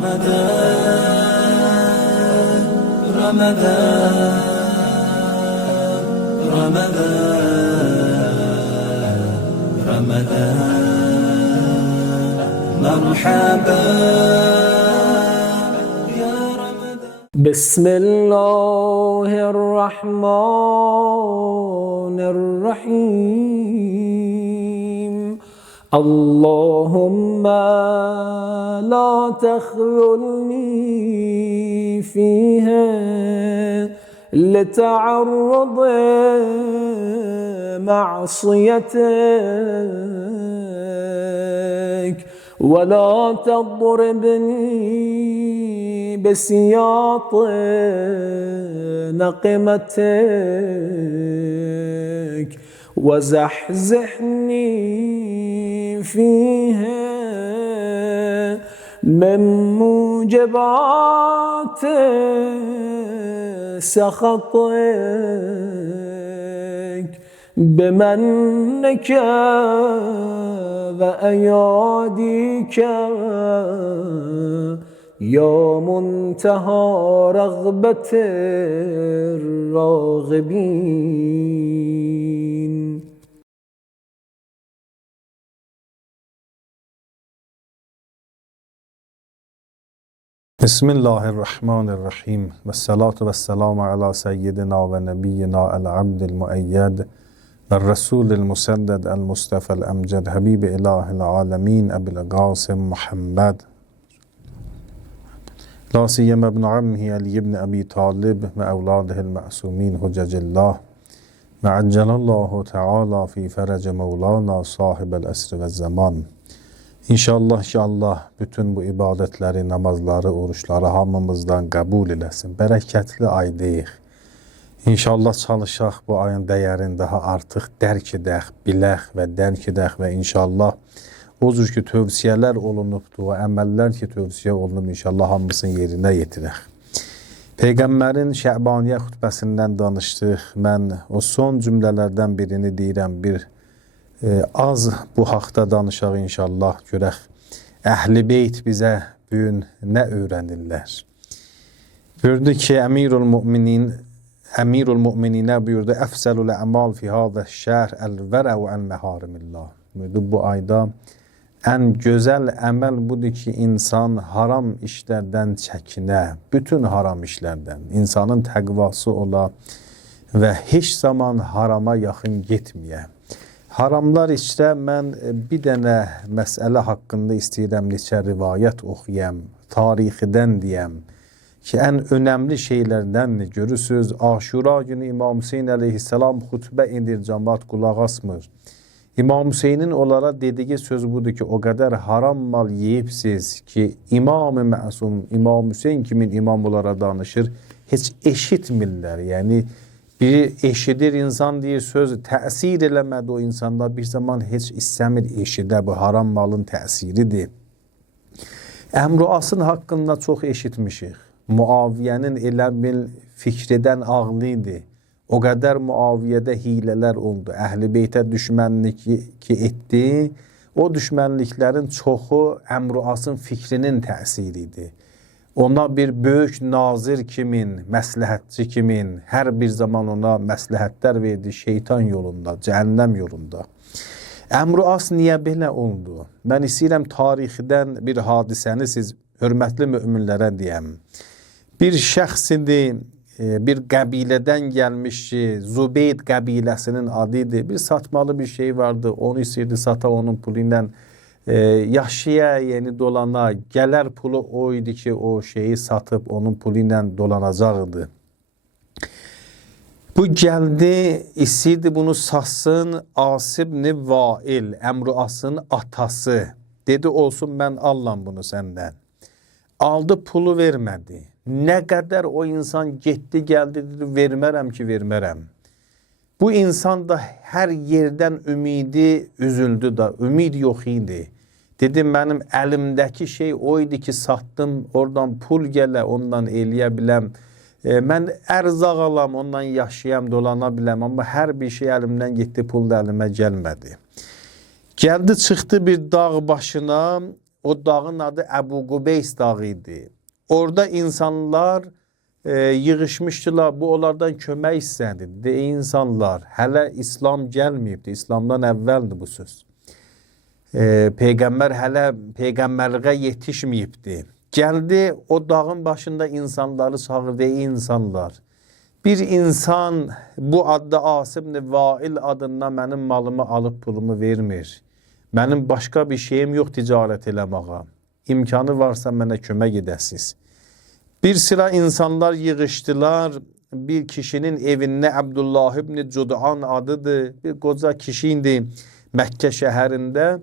رمضان رمضان رمضان رمضان مرحبا يا رمضان. بسم الله الرحمن الرحيم. اللهم لا تخذلني فيها لتعرض معصيتك ولا تضربني بسياط نقمتك وزحزحني فيها من موجبات سخطك بمنك وأياديك يا منتهى رغبة الراغبين. بسم الله الرحمن الرحيم والصلاة والسلام على سيدنا ونبينا العبد المؤيد والرسول المسدد المصطفى الأمجد حبيب إله العالمين أبي القاسم محمد لا سيما ابن عمه علي بن أبي طالب وأولاده المعصومين حجج الله وعجل الله تعالى في فرج مولانا صاحب الأسر والزمان. İnşallah ki Allah bütün bu ibadetleri, namazları, oruçları hamımızdan qəbul eləsin. Bərəkətli aydayıq. İnşallah çalışaq bu ayın dəyərini daha artıq dərk edək, bilək və dərk edək və inşallah o cür ki tövsiyələr olunubdur, o əməllər ki tövsiyə olunub inşallah hamısını yerinə yetirək. Peyğəmbərin Şəbaniyyə xutbəsindən danışdıq. Mən o son cümlələrdən birini deyirəm, az bu haqda danışaq inşallah, görək Əhl-i Beyt bizə bu gün nə öyrənirlər. Buyurdu ki, Əmirul Müminə buyurdu, Əfsəlul əmal fi hada şəhr əl-vərəu ən məharimillah. Buyurdu, bu ayda ən gözəl əməl budur ki, insan haram işlərdən çəkinə, bütün haram işlərdən, insanın təqvası ola və heç zaman harama yaxın getməyə. Haramlar içdə mən bir dənə məsələ haqqında istəyirəm neçə rivayət oxuyam, tarixidən deyəm ki, ən önəmli şeylərdən görürsünüz. Aşura günü İmam Hüseyin əleyhissalam xutbə edir, cəmaat qulaq asmır. İmam Hüseynin onlara dediyi söz budur ki, o qədər haram mal yeyibsiz ki, İmam-ı Məsum, İmam Hüseyin kimin imam onlara danışır, heç eşitmirlər. Yəni, biri eşidir, insan deyir, söz təsir eləmədi o insanda, bir zaman heç istəmir eşidə, bu haram malın təsiridir. Əmr-i Asın haqqında çox eşitmişik. Muaviyyənin elə bil fikridən ağlı idi. O qədər Muaviyyədə hilələr oldu. Əhl-i Beytə düşmənlik ki etdi, o düşmənliklərin çoxu Əmr-i Asın fikrinin təsiri idi. Ona bir böyük nazir kimin, məsləhətçi kimin, hər bir zaman ona məsləhətlər verdi şeytan yolunda, cəhənnəm yolunda. Əmr-i As niyə belə oldu? Mən istəyirəm tarixidən bir hadisəni siz hörmətli möminlərə deyəm. Bir şəxs idi, bir qəbilədən gəlmiş ki, Zubeyd qəbiləsinin adı idi. Bir satmalı bir şey vardı, onu istəyirdi sata onun pulu ilə. Yaşıya, yeni dolana, gələr pulu o idi ki, o şeyi satıb onun pulu ilə dolanacaqdı. Bu gəldi, istəyirdi bunu satsın, Asibni Vail, Əmr-i Asın atası. Dedi, olsun mən allam bunu səndən. Aldı, pulu vermədi. Nə qədər o insan getdi, gəldi, dedi, vermərəm ki, vermərəm. Bu insan da hər yerdən ümidi üzüldü da, ümid yox idi. Dedim, mənim əlimdəki şey o idi ki, satdım, oradan pul gələ, ondan eləyə biləm. Mən ərzaq alam, ondan yaşayam, dolana biləm, amma hər bir şey əlimdən getdi, pul da əlimə gəlmədi. Gəldi, çıxdı bir dağ başına, o dağın adı Əbu Qubeys dağı idi. Orada insanlar yığışmışdılar, bu onlardan kömək istədi. Ey insanlar, hələ İslam gəlməyibdi, İslamdan əvvəldir bu söz. Peyğəmbər hələ peyğəmbərliğə yetişməyibdi. Gəldi o dağın başında insanları çağırdı, ey insanlar. Bir insan bu adda Asim ibn Vail adından mənim malımı alıb pulumu vermir. Mənim başqa bir şeyim yox ticarət eləməyə. İmkanı varsa mənə kömək edəsiniz. Bir sıra insanlar yığışdılar. Bir kişinin evində Abdullah ibn Cud'an adıdır. Bir qoca kişi indi Məkkə şəhərində.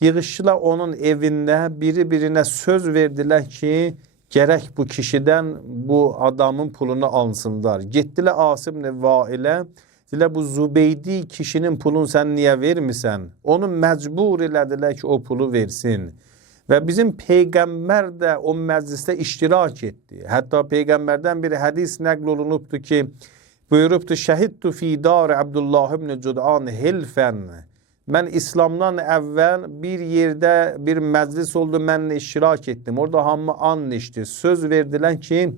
Yığışdılar onun evində, biri-birinə söz verdilər ki, gərək bu kişidən bu adamın pulunu alsınlar. Getdilər Asim ibn Vailə, dedilər bu Zubeydi kişinin pulunu sən niyə vermirsən? Onu məcbur elədilər ki, o pulu versin. Və bizim Peyğəmbər də o məclisdə iştirak etdi. Hətta Peyğəmbərdən bir hədis nəql olunubdur ki, buyurubdur, şəhiddu fi dar Abdullah ibn Cud'an hilfən. Mən İslamdan əvvəl bir yerdə bir məclis oldu, mən iştirak etdim. Orada hamı and içdi. Söz verdilər ki,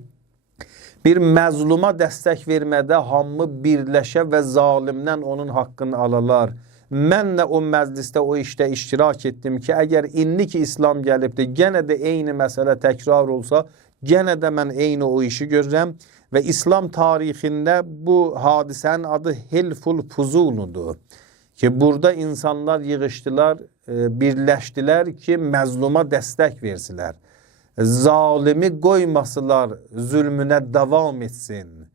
bir məzluma dəstək vermədə hamı birləşə və zalimdən onun haqqını alalar. Mən də o məclisdə o işdə iştirak etdim ki, əgər indi ki İslam gəlibdir, yenə də eyni məsələ təkrar olsa, yenə də mən eyni o işi görürəm. Və İslam tarixində bu hadisənin adı Hilful Fuzuludur. Ki burada insanlar yığışdılar, birləşdilər ki, məzluma dəstək versilər. Zalimi qoymasılar, zülmünə davam etsin.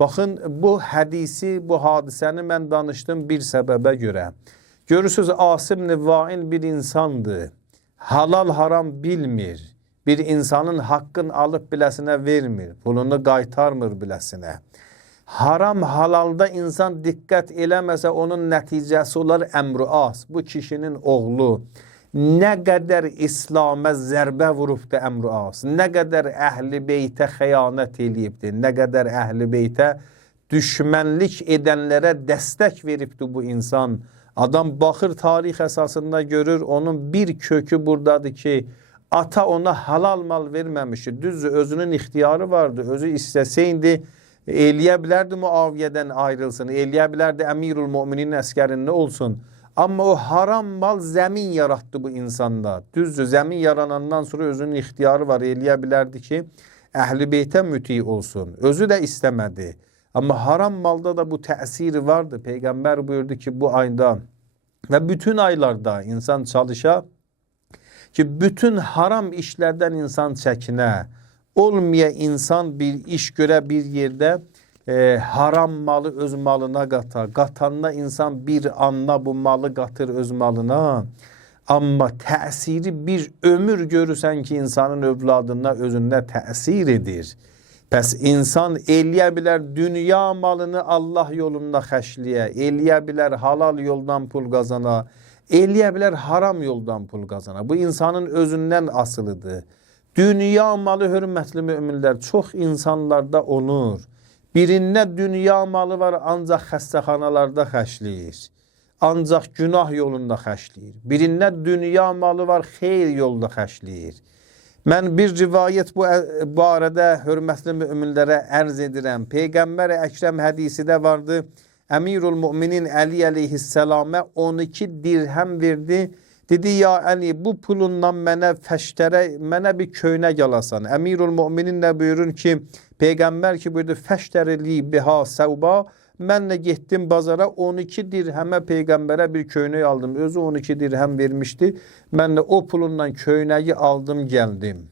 Baxın, bu hədisi, bu hadisəni mən danışdım bir səbəbə görə. Görürsünüz, Asim ibn Vail bir insandır. Halal haram bilmir. Bir insanın haqqın alıb biləsinə vermir. Pulunu qaytarmır biləsinə. Haram halalda insan diqqət eləməsə onun nəticəsi olar əmr-ü as. Bu kişinin oğlu nə qədər İslam'a zərbə vurubdur əmr-ü as. Nə qədər əhl-i beytə xəyanət eləyibdir. Nə qədər əhl-i beytə düşmənlik edənlərə dəstək veribdir bu insan. Adam baxır tarix əsasında görür, onun bir kökü buradadır ki, ata ona halal mal verməmişdir. Düzdür, özünün ixtiyarı vardı. Özü istəsəydi, eləyə bilərdi Muaviyyədən ayrılsın, eləyə bilərdi Əmirul Müminin əskərində olsun. Amma o haram mal zəmin yaratdı bu insanda. Düzdür, zəmin yaranandan sonra özünün ixtiyarı var, eləyə bilərdi ki, əhl-i beytə müti olsun. Özü də istəmədi. Amma haram malda da bu təsiri vardı. Peyğəmbər buyurdu ki, bu ayda və bütün aylarda insan çalışa ki, bütün haram işlərdən insan çəkinə. Olmaya insan bir iş görə bir yerdə haram malı öz malına qatar. Qatanda insan bir anla bu malı qatır öz malına. Amma təsiri bir ömür görürsən ki, insanın övladına özündə təsir edir. Pəs insan eləyə bilər dünya malını Allah yolunda xəşliyə, eləyə bilər halal yoldan pul qazana, eləyə bilər haram yoldan pul qazana. Bu insanın özündən asılıdır. Dünya malı, hörmətli müminlər, çox insanlarda olur. Birində dünya malı var, ancaq xəstəxanalarda xərcləyir. Ancaq günah yolunda xərcləyir. Birində dünya malı var, xeyr yolda xərcləyir. Mən bir rivayət bu barədə hörmətli müminlərə ərz edirəm. Peyğəmbər Əkrəm hədisi də vardı. Əmirul Müminin Əli əleyhisselamə 12 dirhəm verdi. Dedi, ya Əli, bu pulundan mənə bir köynək alasan. Əmirul Müminin də buyurur ki, Peyğəmbər ki, buyurdu, fəştərili biha səvba, mən də getdim bazara 12 dirhəmə Peyğəmbərə bir köynək aldım. Özü 12 dirhəm vermişdi. Mən də o pulundan köynəyi aldım, gəldim.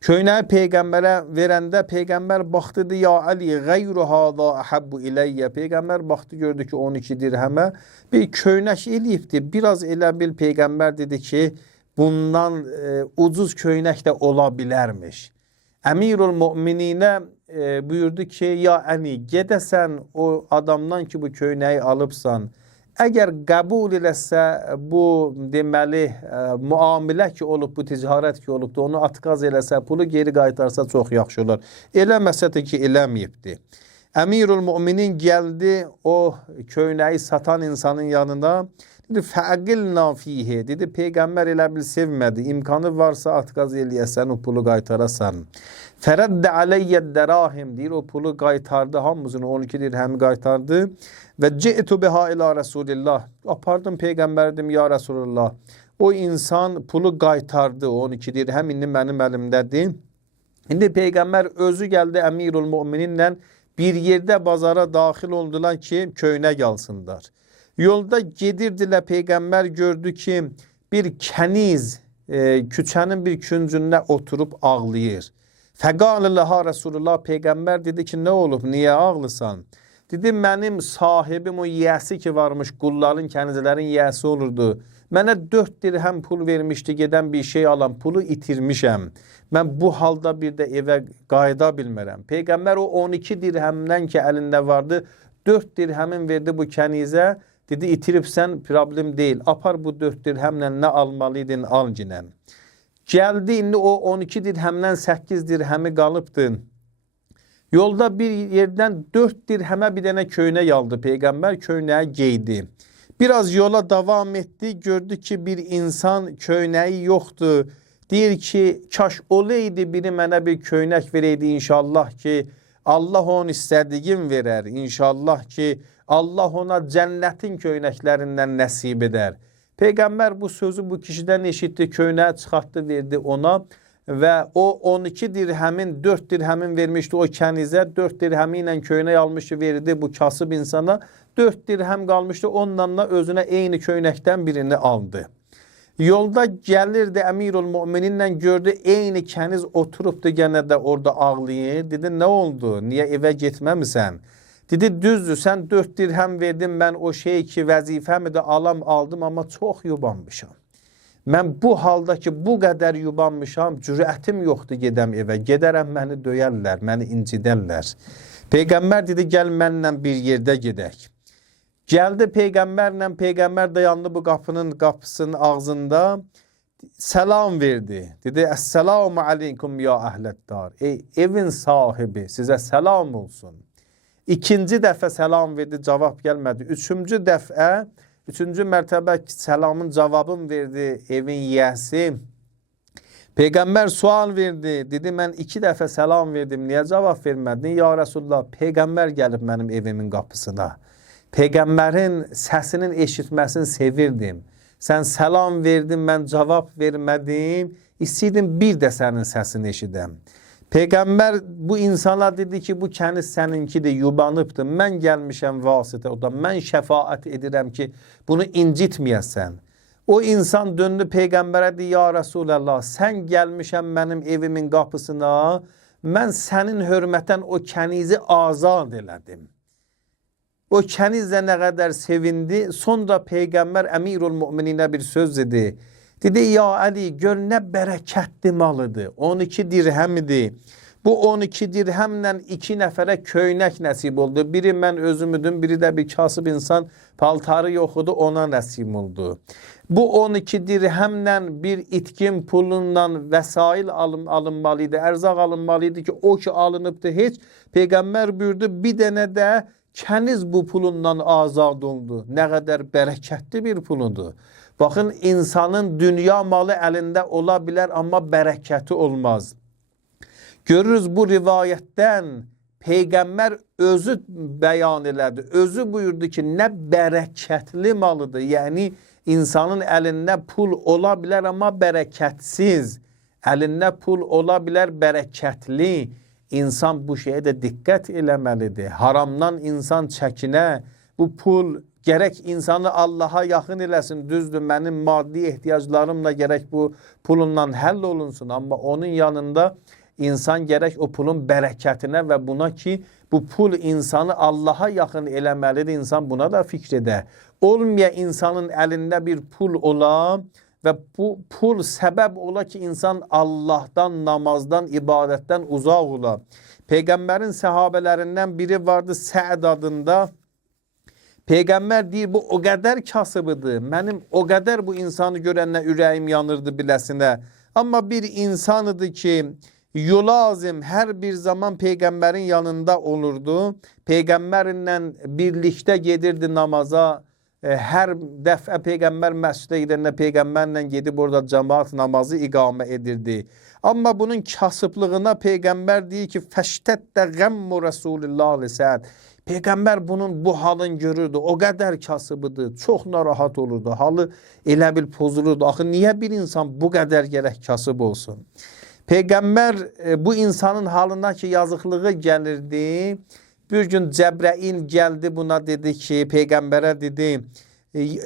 Köynəyi Peyğəmbərə verəndə Peyğəmbər baxdı, dedi, ya Əli, qeyru hada əhəbbu iləyyə. Peyğəmbər baxdı, gördü ki, 12 dirhəmə bir köynək eləyibdi. Biraz elə bil Peyğəmbər dedi ki, bundan ucuz köynək də ola bilərmiş. Əmirul Mümininə buyurdu ki, ya Əli, gedəsən o adamdan ki, bu köynəyi alıbsan, əgər qəbul eləsə bu deməli müamilə ki olub, bu ticarət ki olubdur, onu atqaz eləsə, pulu geri qaytarsa çox yaxşı olar. Eləməsə də ki, eləməyibdi. Əmirul Müminin gəldi o köynəyi satan insanın yanına. Dedi fəqilna fihi. Dedi peyğəmbər elə bil sevmədi. İmkanı varsa atqaz eləyəsən, o pulu qaytarasan. Fərəddə aleyyəd dərahim deyir, o pulu qaytardı, hamısını 12 dirhəmi qaytardı. Və ci'tu biha ila Resulillah. Apardım peyğəmbər dedim ya Resulullah. O insan pulu qaytardı, 12 dirhəm indi mənim əlimdədir. İndi peyğəmbər özü gəldi Əmirul Mömininlə bir yerdə bazara daxil oldular ki, köynək alsınlar. Yolda gedirdilər, peyğəmbər gördü ki, bir kəniz küçənin bir küncündə oturub ağlayır. Fəqaləha Resulullah, peyğəmbər dedi ki, nə olub, niyə ağlısan? Dedi, mənim sahibim o yiyəsi ki varmış, qulların, kənizlərin yiyəsi olurdu. Mənə 4 dirhəm pul vermişdi, gedən bir şey alan, pulu itirmişəm. Mən bu halda bir də evə qayıda bilmərəm. Peyğəmbər o 12 dirhəmdən ki əlində vardı, 4 dirhəmin verdi bu kənizə. Dedi, itiribsən, problem deyil. Apar bu 4 dirhəmlə nə almalıydın, al ginən. Gəldi, indi o 12 dirhəmdən 8 dirhəmi qalıbdı. Yolda bir yerdən 4 dirhəmə bir dənə köynək aldı peyğəmbər, köynəyə geydi. Biraz yola davam etdi, gördü ki bir insan köynəyi yoxdur. Deyir ki, kaş olaydı biri mənə bir köynək vereydi inşallah ki, Allah onun istədiyini verər. İnşallah ki, Allah ona cənnətin köynəklərindən nəsib edər. Peyğəmbər bu sözü bu kişidən eşitdi, köynəyə çıxartdı, verdi ona. Və o 12 dirhəmin, 4 dirhəmin vermişdi o kənizə, 4 dirhəmi ilə köynək almışdı, verdi bu kasıb insana. 4 dirhəm qalmışdı, onunla özünə eyni köynəkdən birini aldı. Yolda gəlirdi Əmirul Mömininlə gördü, eyni kəniz oturubdu gənə də orada ağlayır. Dedi, nə oldu, niyə evə getməmisən? Dedi, düzdür, sən 4 dirhəm verdin, mən o şey ki vəzifəmi də aldım, amma çox yubanmışam. Mən bu halda ki, bu qədər yubanmışam, cürətim yoxdur gedəm evə. Gedərəm, məni döyərlər, məni incidərlər. Peyğəmbər dedi, gəl mənlə bir yerdə gedək. Gəldi peyğəmbərlə, peyğəmbər dayandı bu qapısının ağzında, səlam verdi. Dedi, əssəlamu aleykum ya əhləddar. Ey evin sahibi, sizə səlam olsun. İkinci dəfə səlam verdi, cavab gəlmədi. Üçüncü mərtəbə səlamın cavabını verdi evin yiyəsi. Peyğəmbər sual verdi. Dedi, mən 2 dəfə səlam verdim. Niyə cavab vermədin? Ya Resulullah, peyğəmbər gəlib mənim evimin qapısına. Peyğəmbərin səsinin eşitməsini sevirdim. Sən səlam verdin, mən cavab vermədim. İstəyirdim bir də sənin səsini eşidəm. Peyğəmbər bu insana dedi ki, bu kəniz səninkidir, yubanıbdır. Mən gəlmişəm vasitə, o da mən şəfaət edirəm ki, bunu incitməyəsən. O insan döndü peyğəmbərə dedi, ya Resulallah, sən gəlmişəm mənim evimin qapısına, mən sənin hörmətən o kənizi azad elədim. O kənizlə nə qədər sevindi, sonra peyğəmbər Əmirul Mömininə bir söz dedi. Dedi, ya Əli, gör nə bərəkətli malıdır, 12 dirhəmidir. Bu 12 dirhəmlə 2 nəfərə köynək nəsib oldu. Biri mən özümüdüm, biri də bir kasıb insan paltarı yoxudu, ona nəsib oldu. Bu 12 dirhəmlə bir itkin pulundan vəsail alınmalıydı, ərzaq alınmalıydı ki, o ki alınıbdı heç. Peyğəmbər buyurdu, bir dənə də kəniz bu pulundan azad oldu. Nə qədər bərəkətli bir puludur. Baxın, insanın dünya malı əlində ola bilər, amma bərəkəti olmaz. Görürüz bu rivayətdən Peyğəmbər özü bəyan elədi. Özü buyurdu ki, nə bərəkətli malıdır. Yəni, insanın əlində pul ola bilər, amma bərəkətsiz. Əlində pul ola bilər, bərəkətli. İnsan bu şeyə də diqqət eləməlidir. Haramdan insan çəkinə. Bu pul gərək insanı Allaha yaxın eləsin. Düzdür, mənim maddi ehtiyaclarımla gərək bu pulundan həll olunsun. Amma onun yanında insan gərək o pulun bərəkətinə və buna ki, bu pul insanı Allaha yaxın eləməlidir. İnsan buna da fikr edə. Olmaya insanın əlində bir pul ola və bu pul səbəb ola ki, insan Allahdan, namazdan, ibadətdən uzaq ola. Peyğəmbərin səhabələrindən biri vardı, Səd adında. Peyğəmbər deyir, bu o qədər kasıbıdır. Mənim o qədər bu insanı görəndə ürəyim yanırdı biləsinə. Amma bir insanıdır ki, yulazim hər bir zaman Peyğəmbərin yanında olurdu. Peyğəmbərlə birlikdə gedirdi namaza Hər dəfə Peyğəmbər məscidə gedəndə Peyğəmbərlə gedib orada cemaat namazı iqamə edirdi. Amma bunun kasıblığına Peyğəmbər deyir ki, fəştəddə qəmmu Rasulullah Səd. Peyğəmbər bunun bu halını görürdü. O qədər kasıbıdır. Çox narahat olurdu. Halı elə bil pozulurdu. Axı niyə bir insan bu qədər gərək kasıb olsun? Peyğəmbər bu insanın halına ki, yazıqlığı gəlirdi. Bir gün Cəbrəil gəldi buna dedi ki, Peyğəmbərə dedi,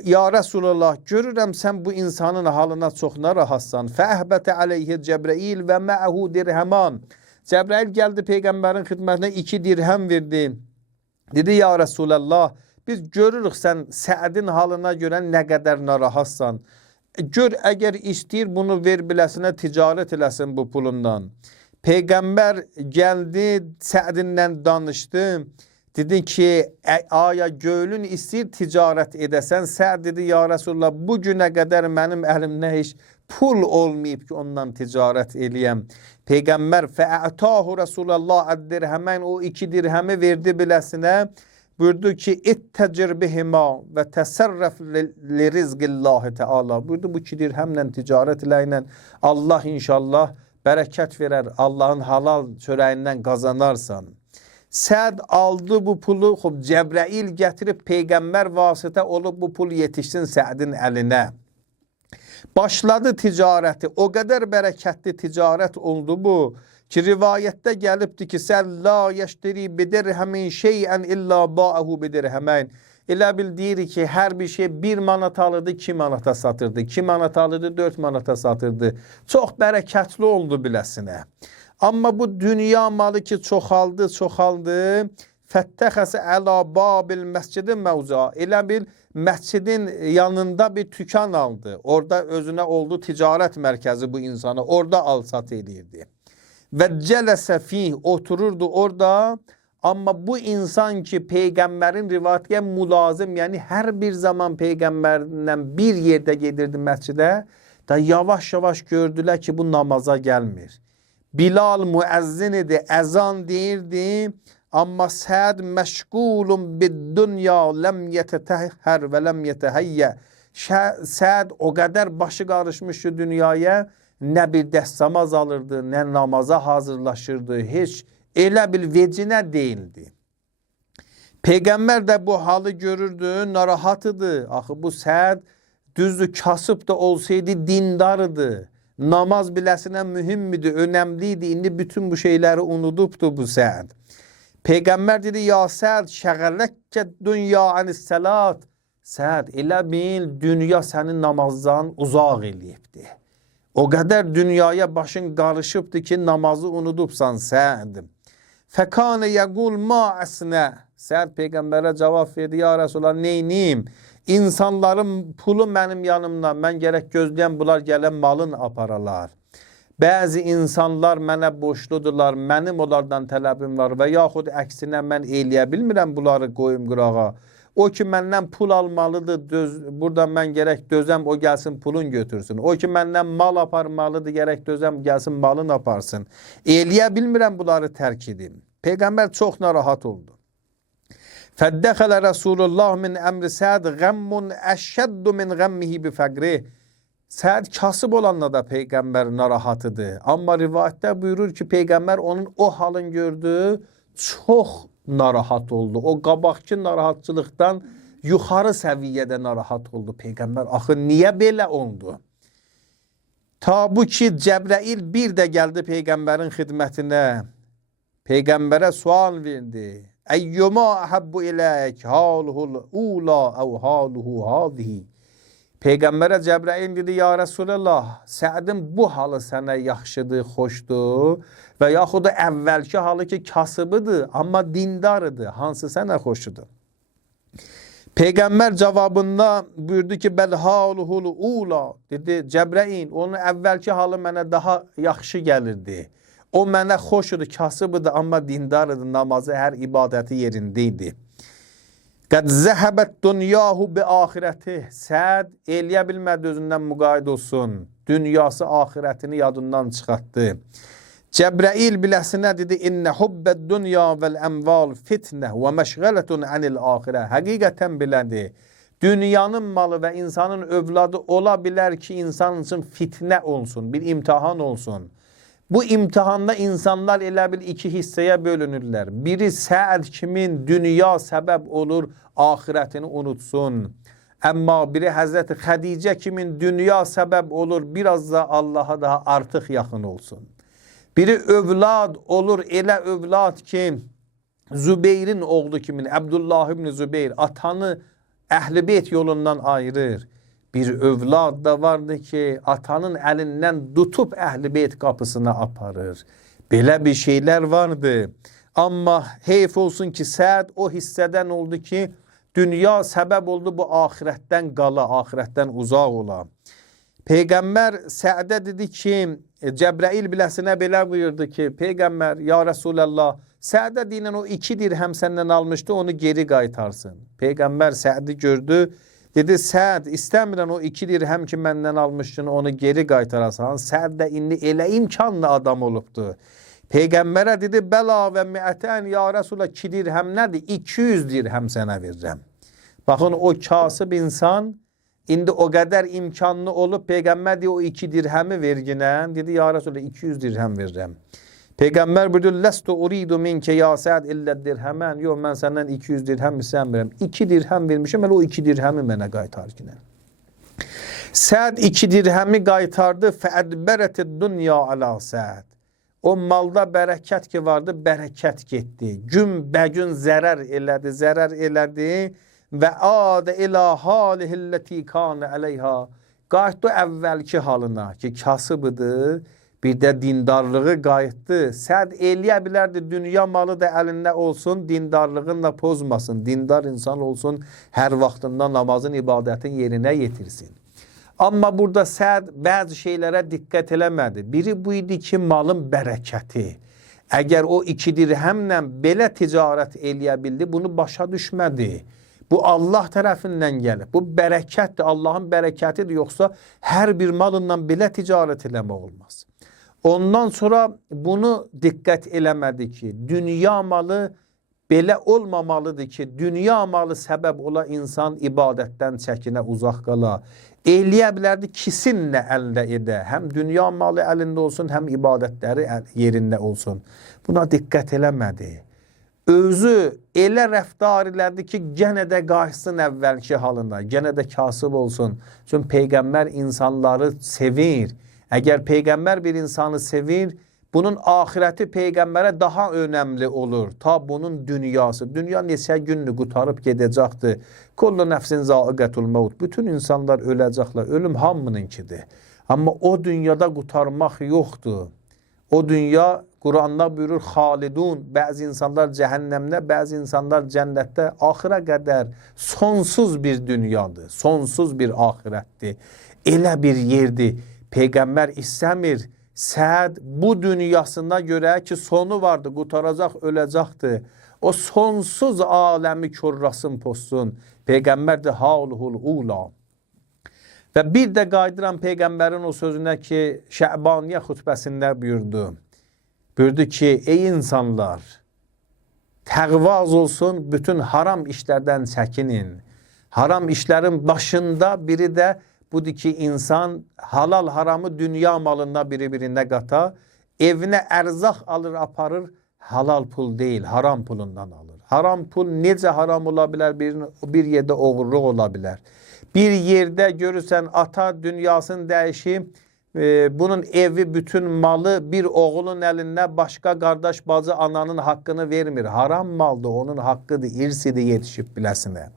ya Resulullah, görürəm sən bu insanın halına çox narahatsan. Fəhbətə aleyhi Cəbrəil və məəhu dirhəman. Cəbrəil gəldi Peyğəmbərin xidmətinə 2 dirhəm verdi. Dedi, ya Resulullah, biz görürük sən Səədin halına görə nə qədər narahatsan. Gör, əgər istəyir bunu ver biləsinə ticarət eləsin bu pulundan. Peyğəmbər gəldi, Səədinlə danışdı. Dedi ki, aya göylün istəyir ticarət edəsən. Səəd dedi, ya Resulullah, bu günə qədər mənim əlimdə heç pul olmayıb ki, ondan ticarət eləyəm. Peyğəmbər fəətahu Resulullah əd-dirhəmən, o 2 dirhəmi verdi biləsinə. Buyurdu ki, ittəcir bihima və təsərrəf li rizqillahi teala. Buyurdu, bu 2 dirhəmlə ticarət eləyinlə Allah inşallah bərəkət verər, Allahın halal çörəyindən qazanarsan. Səd aldı bu pulu, Cəbrəil gətirib Peyğəmbər vasitə olub bu pul yetişsin Sədin əlinə. Başladı ticarəti, o qədər bərəkətli ticarət oldu bu ki, rivayətdə gəlibdir ki, sən la yeşteri bidirhəmin şeyən illa ba'ahu bidirhəmən. Elə bil deyir ki, hər bir şey 1 manat alırdı, 2 manata satırdı, 2 manat alırdı, 4 manata satırdı. Çox bərəkətli oldu biləsinə. Amma bu dünya malı ki, çoxaldı, fəttəxəsə əla babil məscidin məvza. Elə bil məscidin yanında bir tükan aldı. Orada özünə oldu ticarət mərkəzi bu insana. Orada al-sat edirdi. Və cələsə fih, otururdu orada. Amma bu insan ki, Peyğəmbərin rivayətə mülazim, yəni hər bir zaman Peyğəmbərlə bir yerdə gedirdi məscidə, da yavaş-yavaş gördülər ki, bu namaza gəlmir. Bilal müəzzin idi, əzan deyirdi, amma Səd məşğulun bid-dünya ləm yetətəhər və ləm yetəhəyyə. Səd o qədər başı qarışmışdı dünyaya, nə bir dəstəmaz alırdı, nə namaza hazırlaşırdı, heç elə bil vecinə deyildi. Peyğəmbər də bu halı görürdü, narahat idi. Axı bu Səd düzdür, kasıb da olsaydı dindarıdı. Namaz biləsinə mühimmidir, önəmliydi. İndi bütün bu şeyləri unudubdu bu Səd. Peyğəmbər dedi, ya Səd, şəğələkkə dünya ənis-səlat. Səd, elə bil, dünya sənin namazdan uzaq eləyibdi. O qədər dünyaya başın qarışıbdı ki, namazı unudubsan Səd. Fəkânə yəqul ma əsnə. Səd Peyğəmbərə cavab verdi, ya Resulallah, neyniyim? İnsanların pulu mənim yanımda, mən gərək gözləyəm, bunlar gələn malın aparalar. Bəzi insanlar mənə boşludurlar, mənim onlardan tələbim var və yaxud əksinə mən eləyə bilmirəm bunları qoyum qırağa. O ki məndən pul almalıdır, burada mən gərək dözəm, o gəlsin pulun götürsün. O ki məndən mal aparmalıdır, gərək dözəm, gəlsin malın aparsın. Eləyə bilmirəm bunları tərk edim. Peyğəmbər çox narahat oldu. Fəddəxələ Rasulullah min əmri Səd qəmmun əşşəddu min qəmmihi bi fəqri. Səd kasıb olanla da Peyğəmbər narahatıdır. Amma rivayətdə buyurur ki, Peyğəmbər onun o halını gördü, çox narahat oldu. O qabaqki narahatçılıqdan yuxarı səviyyədə narahat oldu Peyğəmbər. Axı niyə belə oldu? Ta bu ki, Cəbrəil bir də gəldi Peyğəmbərin xidmətinə. Peyğəmbərə sual verdi. Əyyuma əhəbbu iləyək haluhul ula əv haluhu hadihi. Peyğəmbərə Cəbrəil dedi, ya Resulallah, Səədin bu halı sənə yaxşıdır, xoşdur və yaxud da əvvəlki halı ki, kasıbıdır, amma dindarıdır, hansı sənə xoşudur? Peyğəmbər cavabında buyurdu ki, bəl haluhul ula, dedi, Cəbrəil, onun əvvəlki halı mənə daha yaxşı gəlirdi. O mənə xoşudur, kasıbıdır, amma dindarıdır, namazı, hər ibadəti yerindeydi. Qəd zəhəbət dünyahu bi ahirəti. Səd eləyə bilmədi özündən müqaid olsun. Dünyası ahirətini yadından çıxartdı. Cəbrəil biləsinə dedi, İnnə hubbəd dünya vəl əmval fitnə və məşğələtun ənil ahirə. Həqiqətən bilədi. dünyanın malı və insanın övladı ola bilər ki, insan üçün fitnə olsun, bir imtihan olsun. Bu imtihanda insanlar elə bil iki hissəyə bölünürlər. Biri Səd kimin dünya səbəb olur, ahirətini unutsun. Amma biri Həzrəti Xədicə kimin dünya səbəb olur, biraz da Allaha daha artıq yaxın olsun. Biri övlad olur, elə övlad ki, Zübeyrin oğlu kimin, Abdullah ibn Zübeyir, atanı Əhl-i Beyt yolundan ayırır. Bir övlad da vardı ki, atanın əlindən tutub Əhl-i Beyt qapısına aparır. Belə bir şeylər vardı. Amma heyf olsun ki, Səd o hissədən oldu ki, dünya səbəb oldu bu ahirətdən qala, ahirətdən uzaq ola. Peyğəmbər Sədə dedi ki, Cəbrəil biləsinə belə buyurdu ki, Peyğəmbər, ya Resulallah, Sədə deyilən o 2 dirhəm səndən almışdı, onu geri qaytarsın. Peyğəmbər Sədi gördü, dedi, Səd, istəmirən o 2 dirhəm ki, məndən almışdın, onu geri qaytarasan. Səd də indi elə imkanlı adam olubdu. Peyğəmbərə dedi, bəla və miətən, ya Resulallah, 2 dirhəm nədir? 200 dirhəm sənə verirəm. Baxın, o kasıb insan, indi o qədər imkanlı olub, Peyğəmbər deyir, o 2 dirhəmi verginən, dedi, ya Resulallah, 200 dirhəm verirəm. Peyğəmbər buyurdu, Ləstu uridu minkə ya Səd illə dirhəmən. Yox, mən səndən 200 dirhəm istəmirəm. 2 dirhəm vermişəm, elə o 2 dirhəmi mənə qaytar ki. Səd 2 dirhəmi qaytardı, fəədbərətid dünya alə Səd. O malda bərəkət ki vardı, bərəkət getdi. Gün bəgün zərər elədi və adə ilə halihilləti kanə əleyha. Qayıtdı əvvəlki halına ki, kasıbıdır. Bir də dindarlığı qayıtdı. Səd eləyə bilərdi, dünya malı da əlində olsun, dindarlığını da pozmasın. Dindar insan olsun, hər vaxtında namazın, ibadətin yerinə yetirsin. Amma burada Səd bəzi şeylərə diqqət eləmədi. Biri bu idi ki, malın bərəkəti. Əgər o 2 dirhəmlə belə ticarət eləyə bildi, bunu başa düşmədi. Bu Allah tərəfindən gəlir. Bu bərəkətdir, Allahın bərəkətidir. Yoxsa hər bir malından belə ticarət eləmək olmaz. Ondan sonra bunu diqqət eləmədi ki, dünya malı belə olmamalıdır ki, dünya malı səbəb ola insan ibadətdən çəkinə, uzaq qala. Eləyə bilərdi, kisinlə əldə edə. Həm dünya malı əlində olsun, həm ibadətləri yerində olsun. Buna diqqət eləmədi. Özü elə rəftar elədi ki, gənə də qayıtsın əvvəlki halına, gənə də kasıb olsun. Çünki Peyğəmbər insanları sevir. Əgər Peyğəmbər bir insanı sevir, bunun ahirəti Peyğəmbərə daha önəmli olur. Ta bunun dünyası. Dünya neçə günlük qutarıb gedəcəkdir. Kullu nəfsin zaiqətul mevt. Bütün insanlar öləcəklər. Ölüm hamınınkidir. Amma o dünyada qutarmaq yoxdur. O dünya, Quranda buyurur, xalidun. Bəzi insanlar cəhənnəmdə, bəzi insanlar cənnətdə. Axıra qədər sonsuz bir dünyadır. Sonsuz bir ahirətdir. Elə bir yerdir. Peyğəmbər istəmir, Səd bu dünyasına görə ki, sonu vardı, qutaracaq, öləcəkdir. O sonsuz aləmi körrasın postsun. Peyğəmbər də haluhul ula. Və bir də qaydıran Peyğəmbərin o sözünə ki, Şəbaniyə xutbəsində buyurdu. Buyurdu ki, ey insanlar, təqvaz olsun, bütün haram işlərdən çəkinin. Haram işlərin başında biri də budur ki, insan halal haramı dünya malında biri-birində qata, evinə ərzaq alır, aparır, halal pul deyil, haram pulundan alır. Haram pul necə haram ola bilər? Bir yerdə oğurluq ola bilər. Bir yerdə görürsən, ata dünyasını dəyişib, bunun evi, bütün malı bir oğulun əlində başqa qardaş, bacı, ananın haqqını vermir. Haram maldır, onun haqqıdır, irsidir yetişib biləsinə.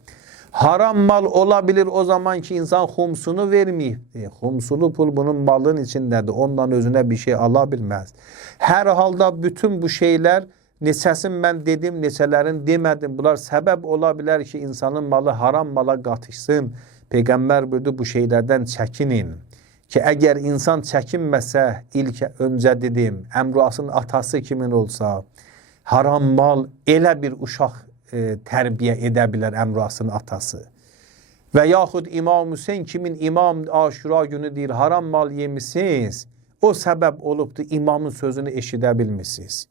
Haram mal ola bilir o zaman ki, insan xumsunu verməyib. Xumsulu pul bunun malın içindədir. Ondan özünə bir şey ala bilməz. Hər halda bütün bu şeylər, neçəsin mən dedim, neçələrin demədim. Bunlar səbəb ola bilər ki, insanın malı haram mala qatışsın. Peyğəmbər buyurdu, bu şeylərdən çəkinin. Ki, əgər insan çəkinməsə, ilk öncə dedim, Əmruasın atası kimin olsa, haram mal elə bir uşaq tərbiyə edə bilər Əmruasın atası. Və yaxud İmam Hüseyin kimin İmam Aşura günü deyir, haram mal yemişsiniz, o səbəb olubdur, imamın sözünü eşidə bilmişsiniz.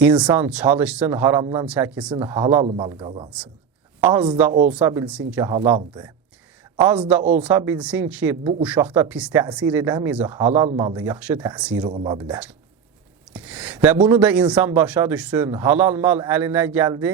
İnsan çalışsın, haramdan çəkilsin, halal mal qazansın. Az da olsa bilsin ki, halaldır. Az da olsa bilsin ki, bu uşaqda pis təsir edəməyəcək, halal malı yaxşı təsiri ola bilər. Və bunu da insan başa düşsün. Halal mal əlinə gəldi,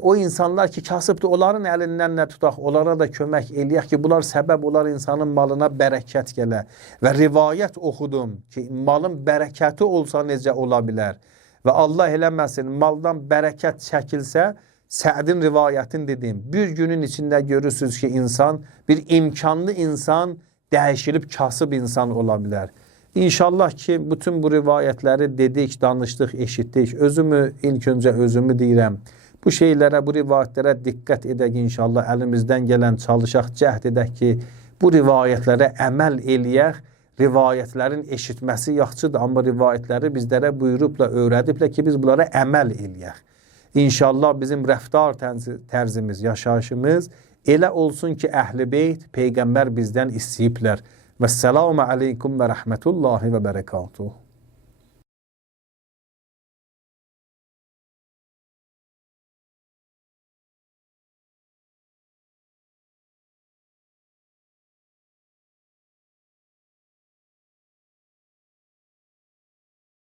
o insanlar ki, kasıbdır, onların əlindən nə tutaq, onlara da kömək eləyək ki, bunlar səbəb olar insanın malına bərəkət gələ. Və rivayət oxudum ki, malın bərəkəti olsa necə ola bilər? Və Allah eləməsin, maldan bərəkət çəkilsə, Səədin rivayətini dedim, bir günün içində görürsünüz ki, insan, bir imkanlı insan dəyişilib kasıb insan ola bilər. İnşallah ki, bütün bu rivayətləri dedik, danışdıq, eşitdik. Özümü, ilk öncə özümü deyirəm. Bu şeylərə, bu rivayətlərə diqqət edək inşallah. Əlimizdən gələn çalışaq, cəhd edək ki, bu rivayətlərə əməl eləyək. Rivayətlərin eşitməsi yaxşıdır, amma rivayətləri bizlərə buyurubla, öyrədiblə ki, biz bunlara əməl eləyək. İnşallah bizim rəftar tərzimiz, yaşayışımız elə olsun ki, Əhl-i Beyt, Peyğəmbər bizdən istəyiblər. Vəssalamu aleykum və rəhmətullahi və bərəkatuhu.